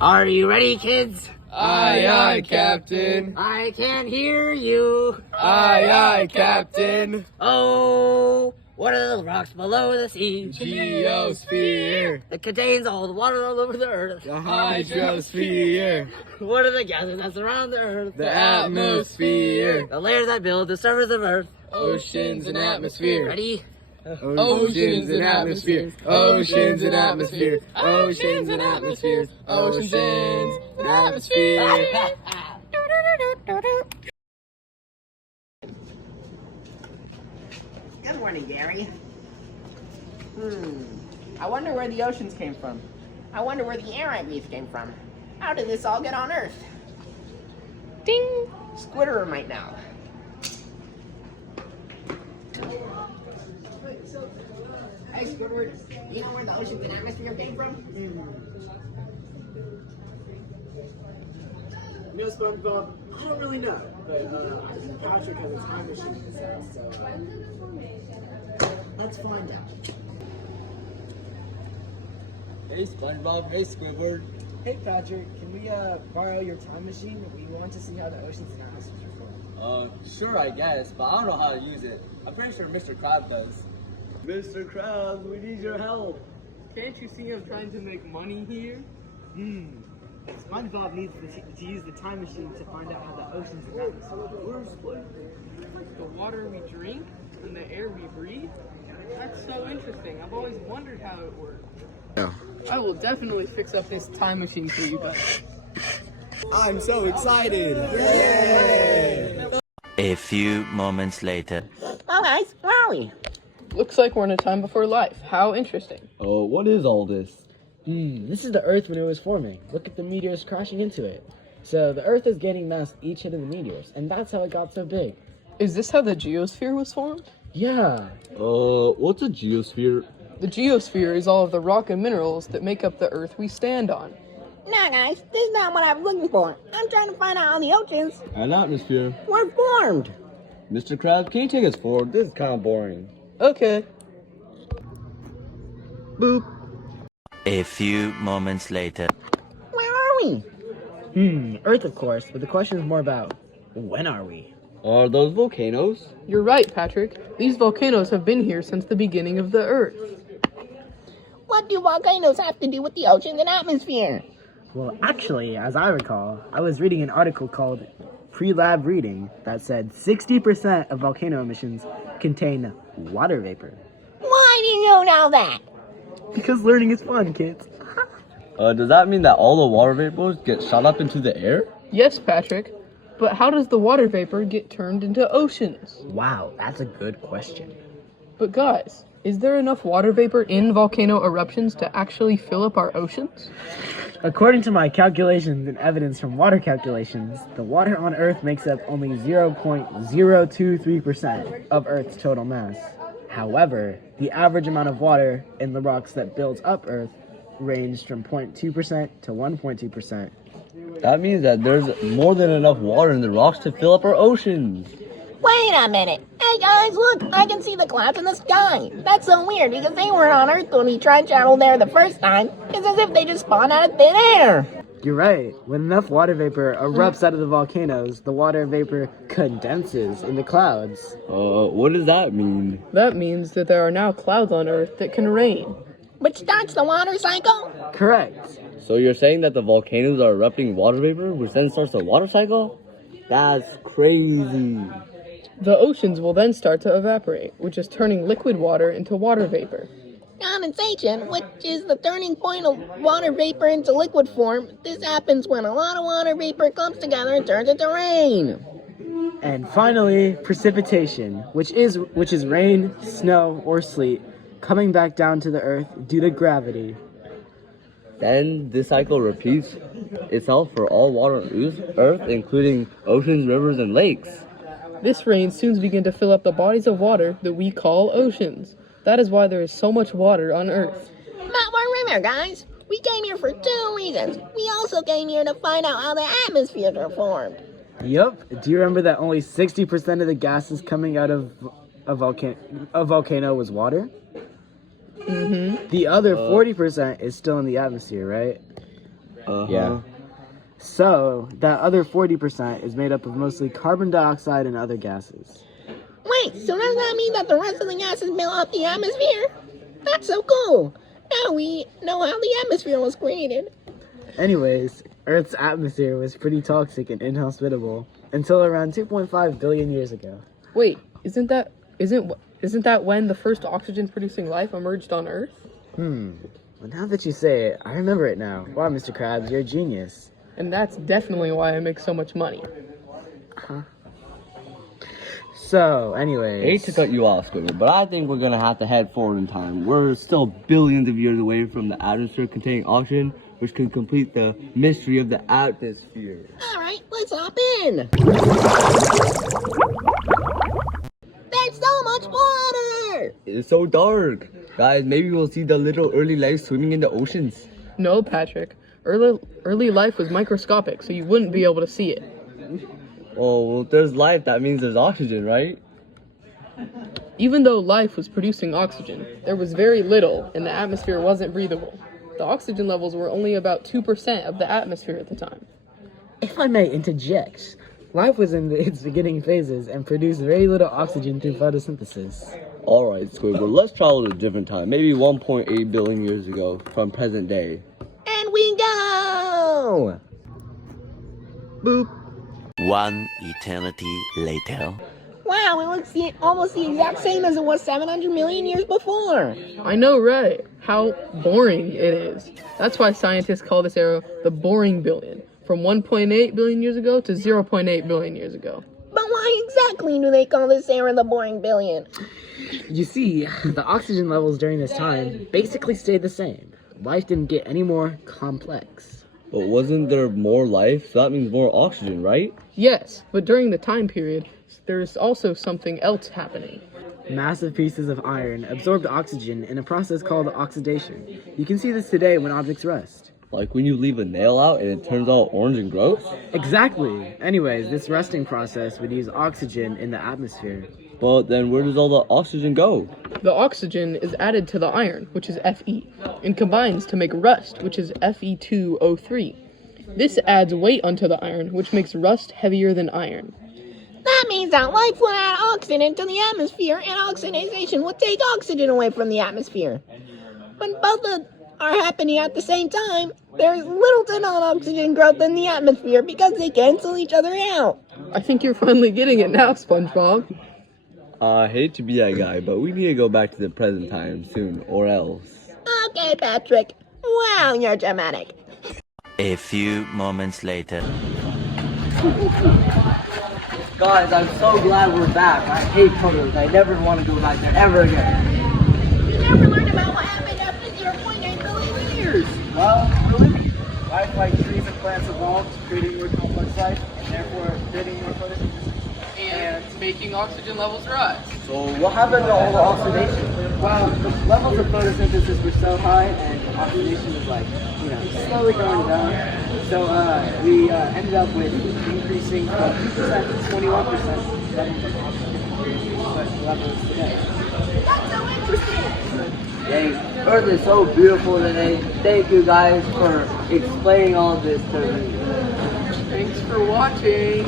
Are you ready, kids? Aye, aye, Captain. I can't hear you. Aye, aye, Captain. Oh, what are the rocks below the sea? Geosphere. It contains all the water all over the earth. The hydrosphere. What are the gases that surround the earth? The atmosphere. The layers that build the surface of earth. Oceans and atmosphere. Ready? Oceans and atmosphere. Oceans and atmosphere. Oceans and atmosphere. Oceans and atmosphere. Good morning, Gary. I wonder where the oceans came from. I wonder where the air I breathe came from. How did this all get on Earth? Ding! Squidward might know. Hey, Squidward, you know where the oceans and atmosphere came from? No, SpongeBob, I don't really know, but I think Patrick has a time machine in his house, so let's find out. Hey, SpongeBob. Hey, Squidward. Hey Patrick, can we borrow your time machine? We want to see how the oceans and atmosphere form. Sure, I guess, but I don't know how to use it. I'm pretty sure Mr. Krabs does. Mr. Krabs, we need your help. Can't you see I'm trying to make money here? SpongeBob needs to use the time machine to find out how the oceans and atmosphere work. The water we drink and the air we breathe? That's so interesting. I've always wondered how it works. I will definitely fix up this time machine for you guys. I'm so excited. A few moments later. Oh, guys, where are we? Looks like we're in a time before life. How interesting. Oh, what is all this? This is the Earth when it was forming. Look at the meteors crashing into it. So the Earth is gaining mass each hit of the meteors, and that's how it got so big. Is this how the geosphere was formed? Yeah. What's a geosphere? The geosphere is all of the rock and minerals that make up the Earth we stand on. Nah, guys, this is not what I'm looking for. I'm trying to find out how the oceans An atmosphere. were formed. Mr. Krabs, can you take us forward? This is kind of boring. Okay. Boop. A few moments later. Where are we? Earth, of course, but the question is more about when are we? Are those volcanoes? You're right, Patrick. These volcanoes have been here since the beginning of the Earth. What do volcanoes have to do with the oceans and atmosphere? Well, actually, as I recall, I was reading an article called Pre-Lab Reading that said 60% of volcano emissions contain water vapor. Why do you know that? Because learning is fun, kids. Does that mean that all the water vapors get shot up into the air? Yes, Patrick. But how does the water vapor get turned into oceans? Wow, that's a good question. But guys, is there enough water vapor in volcano eruptions to actually fill up our oceans? According to my calculations and evidence from water calculations, the water on Earth makes up only 0.023% of Earth's total mass. However, the average amount of water in the rocks that builds up Earth ranged from 0.2% to 1.2%. That means that there's more than enough water in the rocks to fill up our oceans. Wait a minute. Hey guys, look, I can see the clouds in the sky. That's so weird because they weren't on Earth when we tried travel there the first time. It's as if they just spawned out of thin air. You're right. When enough water vapor erupts out of the volcanoes, the water vapor condenses into clouds. What does that mean? That means that there are now clouds on Earth that can rain. Which starts the water cycle? Correct. So you're saying that the volcanoes are erupting water vapor, which then starts the water cycle? That's crazy. The oceans will then start to evaporate, which is turning liquid water into water vapor. Condensation, which is the turning point of water vapor into liquid form. This happens when a lot of water vapor clumps together and turns into rain. And finally, precipitation, which is rain, snow, or sleet coming back down to the Earth due to gravity. Then this cycle repeats itself for all water on Earth, including oceans, rivers, and lakes. This rain soon begins to fill up the bodies of water that we call oceans. That is why there is so much water on Earth. But remember, guys, we came here for two reasons. We also came here to find out how the atmospheres are formed. Yup. Do you remember that only 60% of the gases coming out of a volcano was water? Mm-hmm. The other 40% is still in the atmosphere, right? Yeah. So, that other 40% is made up of mostly carbon dioxide and other gases. Wait, so does that mean that the rest of the gases build up the atmosphere? That's so cool. Now we know how the atmosphere was created. Anyways, Earth's atmosphere was pretty toxic and inhospitable until around 2.5 billion years ago. Wait, isn't that when the first oxygen-producing life emerged on Earth? Well, now that you say it, I remember it now. Wow, Mr. Krabs, you're a genius. And that's definitely why I make so much money. So, anyways... I hate to cut you off, Squidward, but I think we're gonna have to head forward in time. We're still billions of years away from the atmosphere containing oxygen, which can complete the mystery of the atmosphere. Alright, let's hop in. There's so much water. It's so dark. Guys, maybe we'll see the little early life swimming in the oceans. No, Patrick. Early life was microscopic, so you wouldn't be able to see it. Oh, well, if there's life, that means there's oxygen, right? Even though life was producing oxygen, there was very little, and the atmosphere wasn't breathable. The oxygen levels were only about 2% of the atmosphere at the time. If I may interject, life was in its beginning phases and produced very little oxygen through photosynthesis. Alright, Squidward, let's travel to a different time. Maybe 1.8 billion years ago from present day. And we go. Boop. One eternity later. Wow, it looks almost the exact same as it was 700 million years before. I know, right? How boring it is. That's why scientists call this era the boring billion, from 1.8 billion years ago to 0.8 billion years ago. But why exactly do they call this era the boring billion? You see, the oxygen levels during this time basically stayed the same. Life didn't get any more complex. But wasn't there more life? So that means more oxygen, right? Yes, but during the time period, there's also something else happening. Massive pieces of iron absorbed oxygen in a process called oxidation. You can see this today when objects rust. Like when you leave a nail out and it turns all orange and gross? Exactly. Anyways, this rusting process would use oxygen in the atmosphere. But then where does all the oxygen go? The oxygen is added to the iron, which is Fe, and combines to make rust, which is Fe2O3. This adds weight onto the iron, which makes rust heavier than iron. That means that life would add oxygen into the atmosphere, and oxidation would take oxygen away from the atmosphere. When both are happening at the same time, there's little to no oxygen growth in the atmosphere because they cancel each other out. I think you're finally getting it now, SpongeBob. I hate to be that guy, but we need to go back to the present time soon, or else. Okay, Patrick. Wow, you're dramatic. A few moments later. Guys, I'm so glad we're back. I hate photos. I never want to go back there ever again. You never learned about what happened after 0.8 billion years. Well, we're living. Life like trees and plants evolved, creating more complex life, and therefore creating more photosynthesis. And making oxygen levels rise. So what happened to all the oxidation? Well, the levels of photosynthesis were so high, and oxidation was slowly going down. So we ended up with increasing from 2% to 21% levels today. That's so interesting. Hey, Earth is so beautiful today. Thank you guys for explaining all of this to me. Thanks for watching.